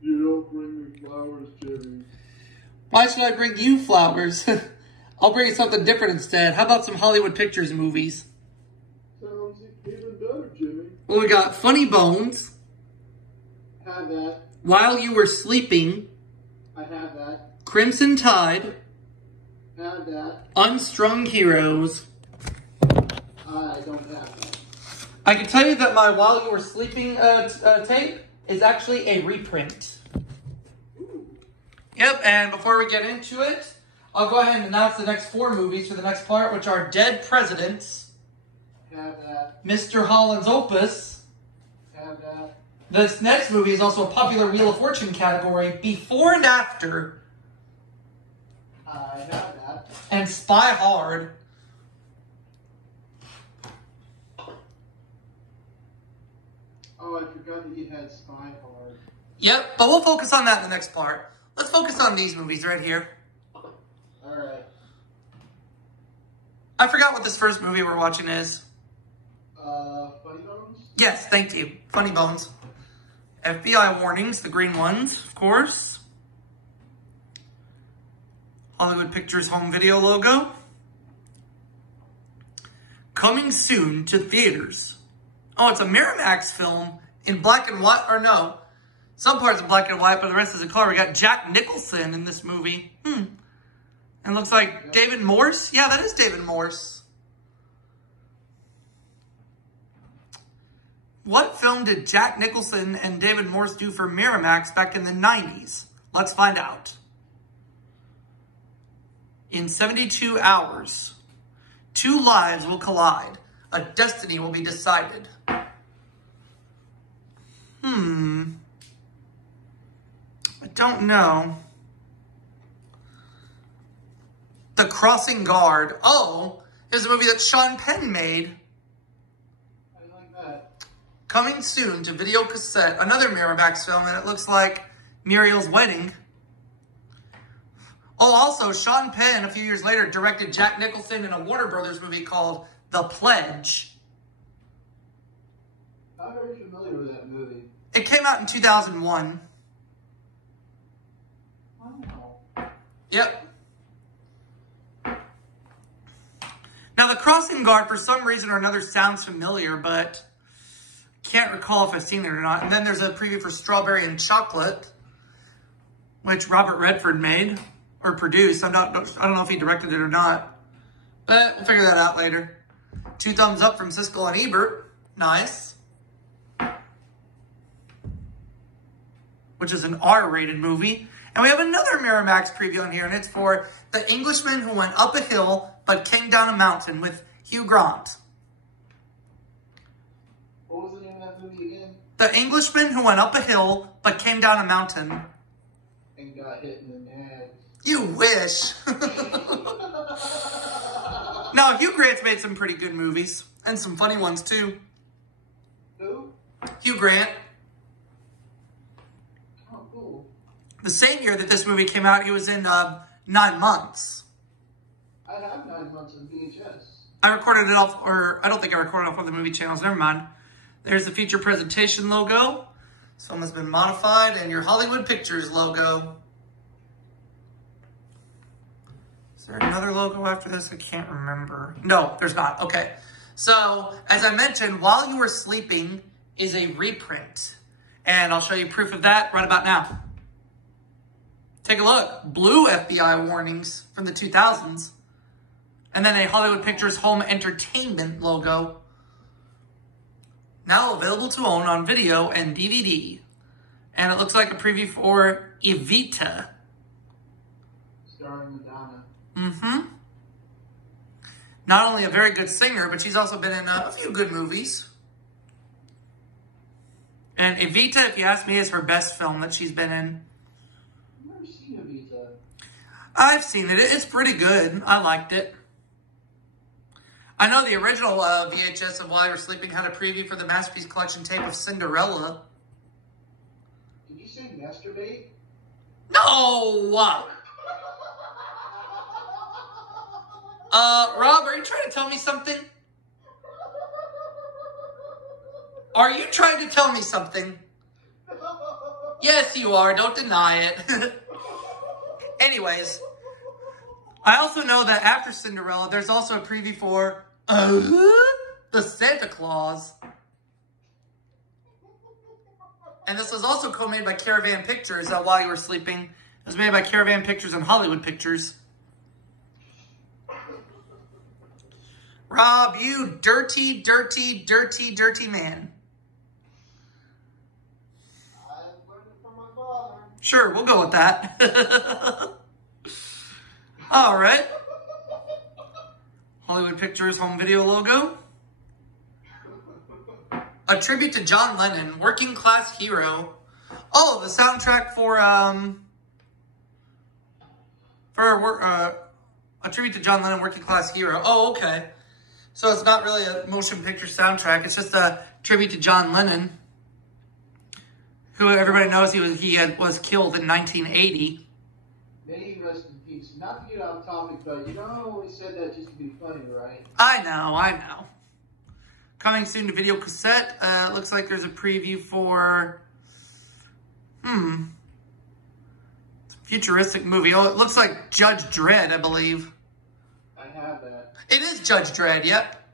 You don't bring me flowers, Jimmy. Why should I bring you flowers? I'll bring you something different instead. How about some Hollywood Pictures movies? Sounds even better, Jimmy. Well, we got Funny Bones. Have that. While You Were Sleeping. I have that. Crimson Tide. Have that. Unstrung Heroes. I don't have that. I can tell you that my While You Were Sleeping tape is actually a reprint. Yep, and before we get into it, I'll go ahead and announce the next 4 movies for the next part, which are Dead Presidents. Have that. Mr. Holland's Opus. Have that. This next movie is also a popular Wheel of Fortune category, Before and After. I have that. And Spy Hard. Oh, I forgot that you had Spy Hard. Yep, but we'll focus on that in the next part. Let's focus on these movies right here. Alright. I forgot what this first movie we're watching is. Funny Bones? Yes, thank you. Funny Bones. FBI warnings, the green ones, of course. Hollywood Pictures home video logo. Coming soon to theaters. Oh, it's a Miramax film in black and white, or no. Some parts are black and white, but the rest is in color. We got Jack Nicholson in this movie. And looks like David Morse. Yeah, that is David Morse. What film did Jack Nicholson and David Morse do for Miramax back in the 90s? Let's find out. In 72 hours, 2 lives will collide. A destiny will be decided. I don't know. The Crossing Guard. Oh, is a movie that Sean Penn made. I like that. Coming soon to video cassette. Another Miramax film, and it looks like Muriel's Wedding. Oh, also, Sean Penn, a few years later, directed Jack Nicholson in a Warner Brothers movie called The Pledge. I'm very familiar with that movie. It came out in 2001. Wow. Yep. Now, The Crossing Guard, for some reason or another, sounds familiar, but can't recall if I've seen it or not. And then there's a preview for Strawberry and Chocolate, which Robert Redford made or produced. I don't know if he directed it or not, but we'll figure that out later. 2 thumbs up from Siskel and Ebert. Nice. Which is an R-rated movie. And we have another Miramax preview on here, and it's for The Englishman Who Went Up a Hill But Came Down a Mountain with Hugh Grant. What was the name of that movie again? The Englishman Who Went Up a Hill But Came Down a Mountain. And got hit in the nads. You wish. No, Hugh Grant's made some pretty good movies. And some funny ones, too. Who? Hugh Grant. Oh, cool. The same year that this movie came out, he was in 9 Months. I have 9 months of VHS. I recorded it off, or I don't think I recorded it off one of the movie channels. Never mind. There's the feature presentation logo. Some has been modified, and your Hollywood Pictures logo. Is there another logo after this? I can't remember. No, there's not. Okay. So, as I mentioned, While You Were Sleeping is a reprint. And I'll show you proof of that right about now. Take a look. Blue FBI warnings from the 2000s. And then a Hollywood Pictures Home Entertainment logo. Now available to own on video and DVD. And it looks like a preview for Evita. Starring Madonna. Not only a very good singer, but she's also been in a few good movies. And Evita, if you ask me, is her best film that she's been in. I've never seen Evita. I've seen it. It's pretty good. I liked it. I know the original VHS of While You Were Sleeping had a preview for the Masterpiece Collection tape of Cinderella. Did you say masturbate? No! Rob, are you trying to tell me something? Are you trying to tell me something? Yes, you are. Don't deny it. Anyways, I also know that after Cinderella, there's also a preview for the Santa Claus. And this was also co-made by Caravan Pictures while you were sleeping. It was made by Caravan Pictures and Hollywood Pictures. Rob, you dirty, dirty, dirty, dirty man. I learned it from my father. Sure, we'll go with that. All right. Hollywood Pictures home video logo. A tribute to John Lennon, Working Class Hero. Oh, the soundtrack for a tribute to John Lennon, Working Class Hero. Oh, okay. So it's not really a motion picture soundtrack. It's just a tribute to John Lennon, who everybody knows he was killed in 1980. May he rest in peace. Not to get off topic, but you know I only said that just to be funny, right? I know. Coming soon to video cassette. Looks like there's a preview for futuristic movie. Oh, it looks like Judge Dredd, I believe. I have that. It is Judge Dredd, yep.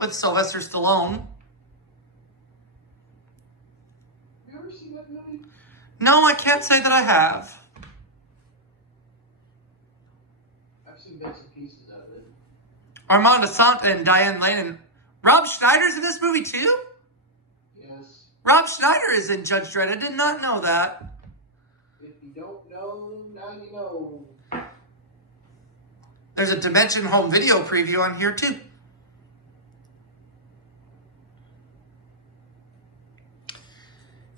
With Sylvester Stallone. You ever seen that movie? No, I can't say that I have. I've seen bits and pieces of it. Armand Assante and Diane Lane and Rob Schneider's in this movie too? Yes. Rob Schneider is in Judge Dredd. I did not know that. If you don't know, now you know. There's a Dimension home video preview on here too.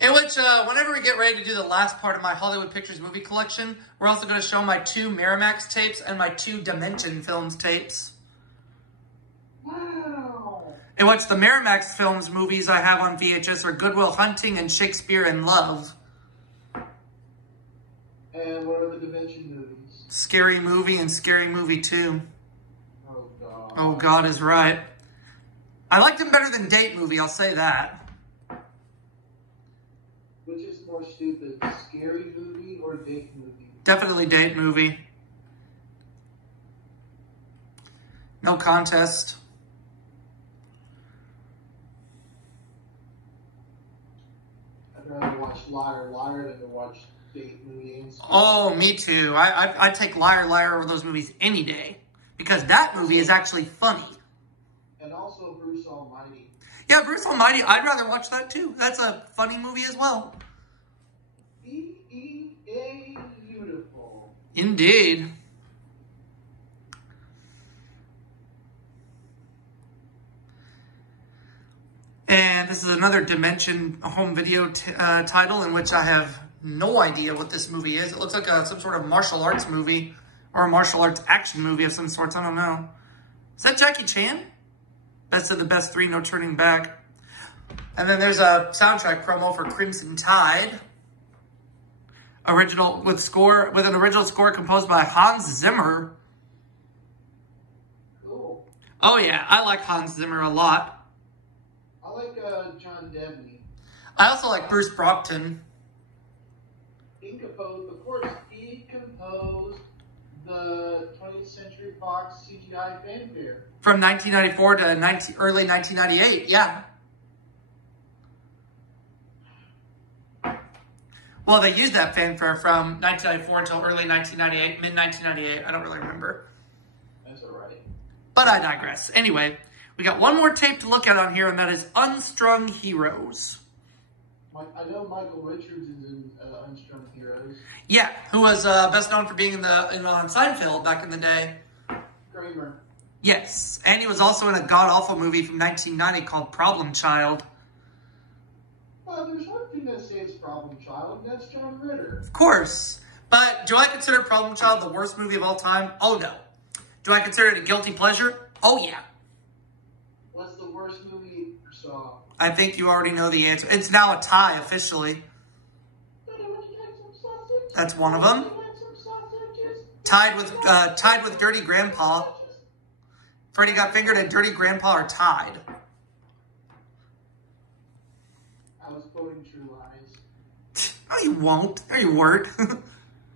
In which, whenever we get ready to do the last part of my Hollywood Pictures movie collection, we're also going to show my 2 Miramax tapes and my 2 Dimension Films tapes. Wow. In which the Miramax Films movies I have on VHS are Good Will Hunting and Shakespeare in Love. And what are the Dimension movies? Scary Movie and Scary Movie 2. Oh, God. Oh, God is right. I liked them better than Date Movie, I'll say that. Which is more stupid, Scary Movie or Date Movie? Definitely Date Movie. No contest. I'd rather watch Liar Liar than to watch Date Movie. Oh, me too. I'd take Liar Liar over those movies any day. Because that movie is actually funny. And also Bruce Almighty. Yeah, Bruce Almighty, I'd rather watch that too. That's a funny movie as well. E-E-A beautiful. Indeed. And this is another Dimension home video title in which I have no idea what this movie is. It looks like some sort of martial arts movie or a martial arts action movie of some sorts. I don't know. Is that Jackie Chan? Best of the Best 3, No Turning Back. And then there's a soundtrack promo for Crimson Tide. With an original score composed by Hans Zimmer. Cool. Oh yeah, I like Hans Zimmer a lot. I like John Debney. I also like Bruce Brockton. He composed the 20th Century Fox CGI fanfare. From 1994 to early 1998, yeah. Well, they used that fanfare from 1994 until early 1998, mid-1998. I don't really remember. That's all right. But I digress. Anyway, we got one more tape to look at on here, and that is Unstrung Heroes. I know Michael Richards is in Unstrung Heroes. Yeah, who was best known for being on Seinfeld back in the day. Kramer. Yes, and he was also in a god-awful movie from 1990 called Problem Child. There's one thing that saves Problem Child, and that's John Ritter. Of course. But do I consider Problem Child the worst movie of all time? Oh, no. Do I consider it a guilty pleasure? Oh, yeah. What's the worst movie you saw? I think you already know the answer. It's now a tie, officially. That's one of them. Tied with Dirty Grandpa. Freddy Got Fingered and Dirty Grandpa are tied. I was quoting True Lies. No, you won't. There you weren't.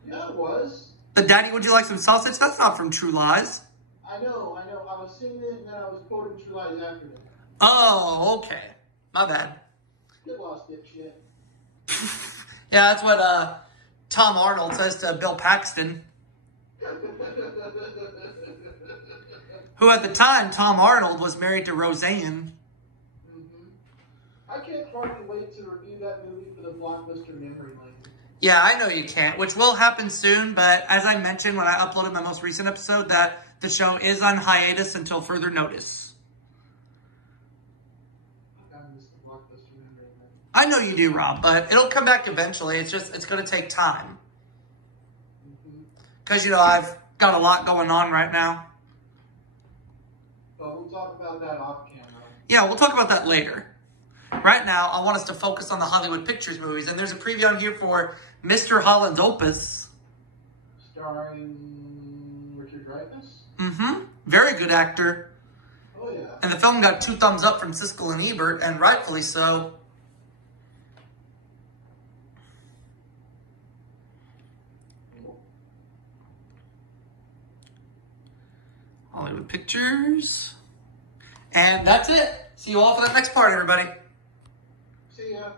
Yeah, it was. The Daddy, would you like some sausage? That's not from True Lies. I know. I was singing it and then I was quoting True Lies after that. Oh, okay. My bad. Get lost, dipshit. Yeah, that's what Tom Arnold says to Bill Paxton. Who at the time, Tom Arnold, was married to Roseanne. I can't hardly wait to review that movie for the Blockbuster memory lane. Yeah, I know you can't, which will happen soon, but as I mentioned when I uploaded my most recent episode, that the show is on hiatus until further notice. I miss the Blockbuster memory lane. I know you do, Rob, but it'll come back eventually. It's going to take time. Because, I've got a lot going on right now. But we'll talk about that off camera. Yeah, we'll talk about that later. Right now, I want us to focus on the Hollywood Pictures movies, and there's a preview on here for Mr. Holland's Opus. Starring Richard Dreyfuss? Mm-hmm. Very good actor. Oh, yeah. And the film got 2 thumbs up from Siskel and Ebert, and rightfully so. Hollywood Pictures. And that's it. See you all for that next part, everybody. See ya.